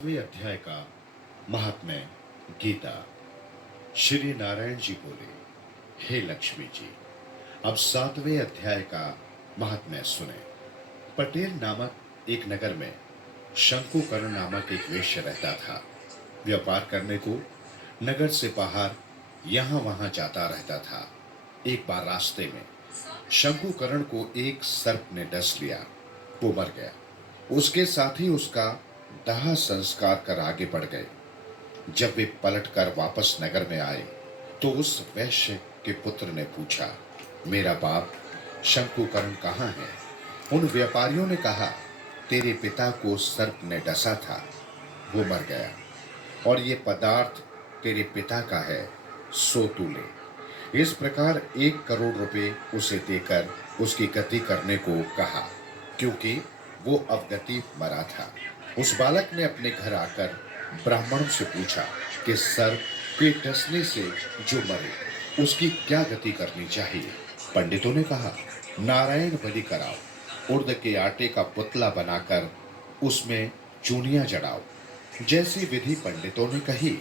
अध्याय का महात्म्य। गीता। श्री नारायण जी बोले, हे लक्ष्मी जी, अब 7वें अध्याय का महात्म्य सुने। पटेल नामक एक नगर में शंकुकर्ण नामक एक वेश्य रहता था। व्यापार करने को नगर से बाहर यहां वहां जाता रहता था। एक बार रास्ते में शंकुकर्ण को एक सर्प ने डस लिया। वो मर गया। उसके साथ ही उसका दाह संस्कार कर आगे बढ़ गए। जब वे पलटकर वापस नगर में आए तो उस वैश्य के पुत्र ने पूछा, मेरा बाप शंकुकर्ण कहाँ है? उन व्यापारियों ने कहा, तेरे पिता को सर्प ने डसा था, वो मर गया, और ये पदार्थ तेरे पिता का है, सो तू ले। इस प्रकार 1 करोड़ रुपए उसे देकर उसकी गति करने को कहा, क्योंकि वो अवगति मरा था। उस बालक ने अपने घर आकर ब्राह्मणों से पूछा कि सर्प के डसने से जो मरे उसकी क्या गति करनी चाहिए। पंडितों ने कहा, नारायण बलि कराओ, उड़द के आटे का पुतला बनाकर उसमें चूनियां जड़ाओ। जैसी विधि पंडितों ने कही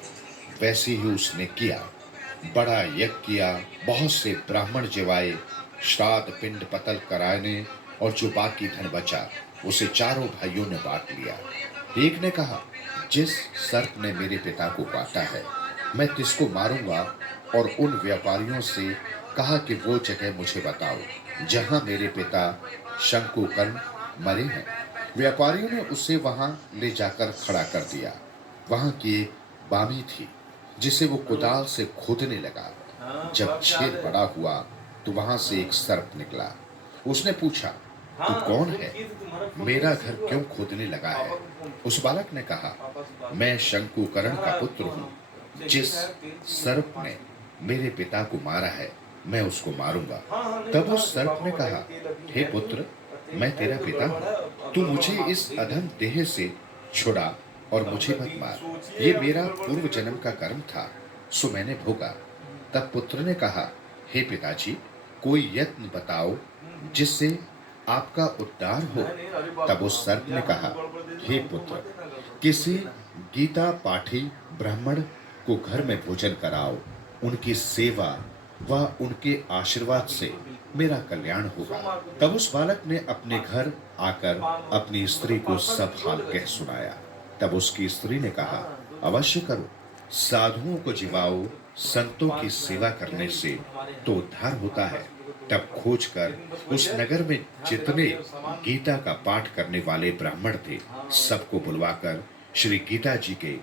वैसे ही उसने किया। बड़ा यज्ञ किया, बहुत से ब्राह्मण जिवाए, श्राद्ध पिंड पतल कराने, और जो बाकी धन बचा उसे चारों भाइयों ने बांट लिया। एक ने कहा, जिस सर्प ने मेरे पिता को काटा है मैं तिसको मारूंगा, और उन व्यापारियों से कहा कि वो जगह मुझे बताओ जहां मेरे पिता शंकुकर्ण मरे हैं। व्यापारियों ने उसे वहां ले जाकर खड़ा कर दिया। वहां की एक बामी थी जिसे वो कुदाल से खोदने लगा। जब छेद बड़ा हुआ तो वहां से एक सर्प निकला। उसने पूछा, तू कौन है? मेरा घर क्यों खोदने लगा है? उस बालक ने कहा, मैं शंकुकर्ण का पुत्र हूँ। जिस सर्प ने मेरे पिता को मारा है मैं उसको मारूंगा। तब उस सर्प ने कहा, हे पुत्र, मैं तेरा पिता हूँ, तू मुझे इस अधम देह से छुड़ा और मुझे मत मार। ये मेरा पूर्व जन्म का कर्म था, सो मैंने भोगा। तब पुत्र ने कहा, हे पिताजी, कोई यत्न बताओ जिससे आपका उद्धार हो। तब उस सर्प ने कहा, हे पुत्र, किसी गीता पाठी ब्राह्मण को घर में भोजन कराओ। उनकी सेवा व उनके आशीर्वाद से मेरा कल्याण होगा। तब उस बालक ने अपने घर आकर अपनी स्त्री को सब हाल कह सुनाया। तब उसकी स्त्री ने कहा, अवश्य करो, साधुओं को जिवाओ, संतों की सेवा करने से तो उद्धार होता है। तब खोजकर उस नगर में जितने गीता का पाठ करने वाले ब्राह्मण थे सबको बुलवाकर श्री गीता जी के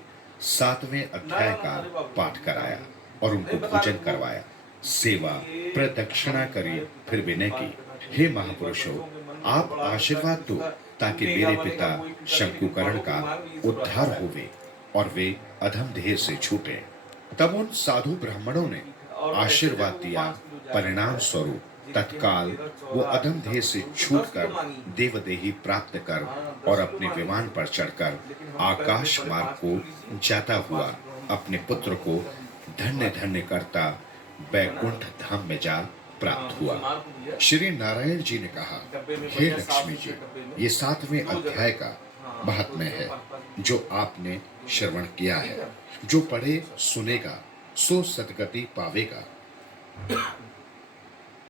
7वें अध्याय का पाठ कराया और उनको भोजन करवाया। सेवा प्रदक्षिणा करी, फिर विनय की, हे महापुरुषों, आप आशीर्वाद दो ताकि मेरे पिता शंकुकर्ण का उद्धार होवे और वे अधम देह से छूटे। तब उन साधु ब्राह्मणों ने आशीर्वाद दिया। परिणाम स्वरूप तत्काल वो अधम देह से छूटकर देवदेही प्राप्त कर और अपने विमान पर चढ़कर आकाश मार्ग को जाता हुआ अपने पुत्र को धन्य धन्य करता बैकुंठ धाम में जा प्राप्त हुआ। श्री नारायण जी ने कहा, हे लक्ष्मी जी, ये 7वें अध्याय का महात्म्य है जो आपने श्रवण किया है। जो पढ़े सुनेगा सो सदगति पावेगा।